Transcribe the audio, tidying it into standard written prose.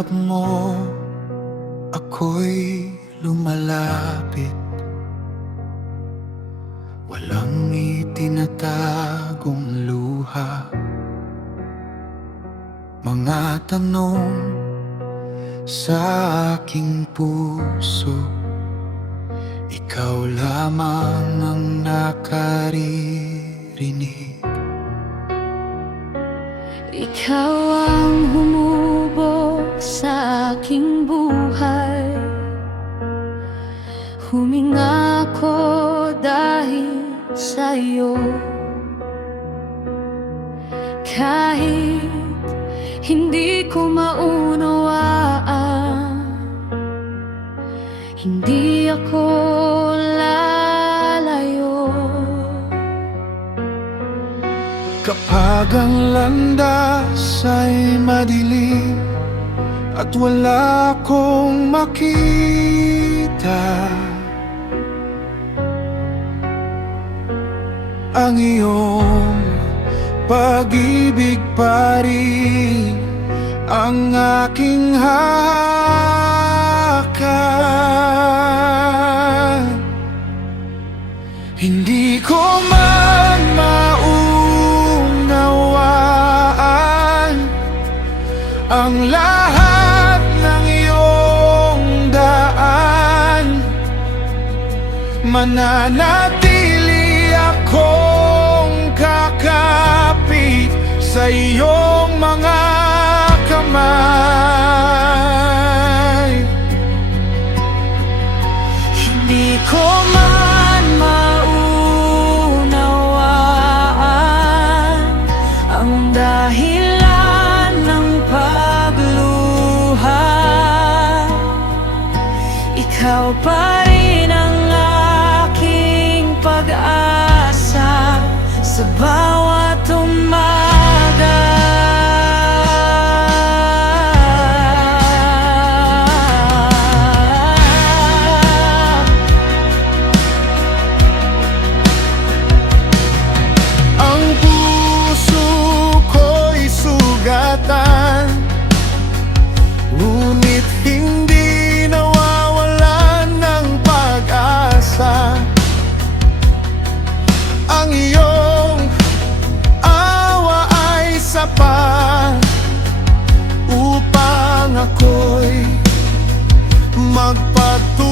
yakap mo, ako'y lumalapit. Walang itinatagong luha, mga tanong sa aking puso. Ikaw lamang ang nakaririnig. Ikaw ang humubog sa aking buhay. Huminga ko dahil sa'yo. Kahit hindi ko maunawaan, hindi ako lalayo. Kapag ang landas ay madilim at wala akong makita, ang iyong pag-ibig pa rin ang aking hahakan. Hindi ko man maunawaan ang lahat ng iyong daan. Mananatili akong kakapit sa iyong mga kamay. Hindi ko man maunawaan ang dahilan ng pagluha. Ikaw pa rin ang aking pag-asa sa bawat umaga. Ang puso ko'y sugatan, ngunit hindi nawawalan ng pag-asa. Ang iyong awa ay sapat upang ako'y magpatuloy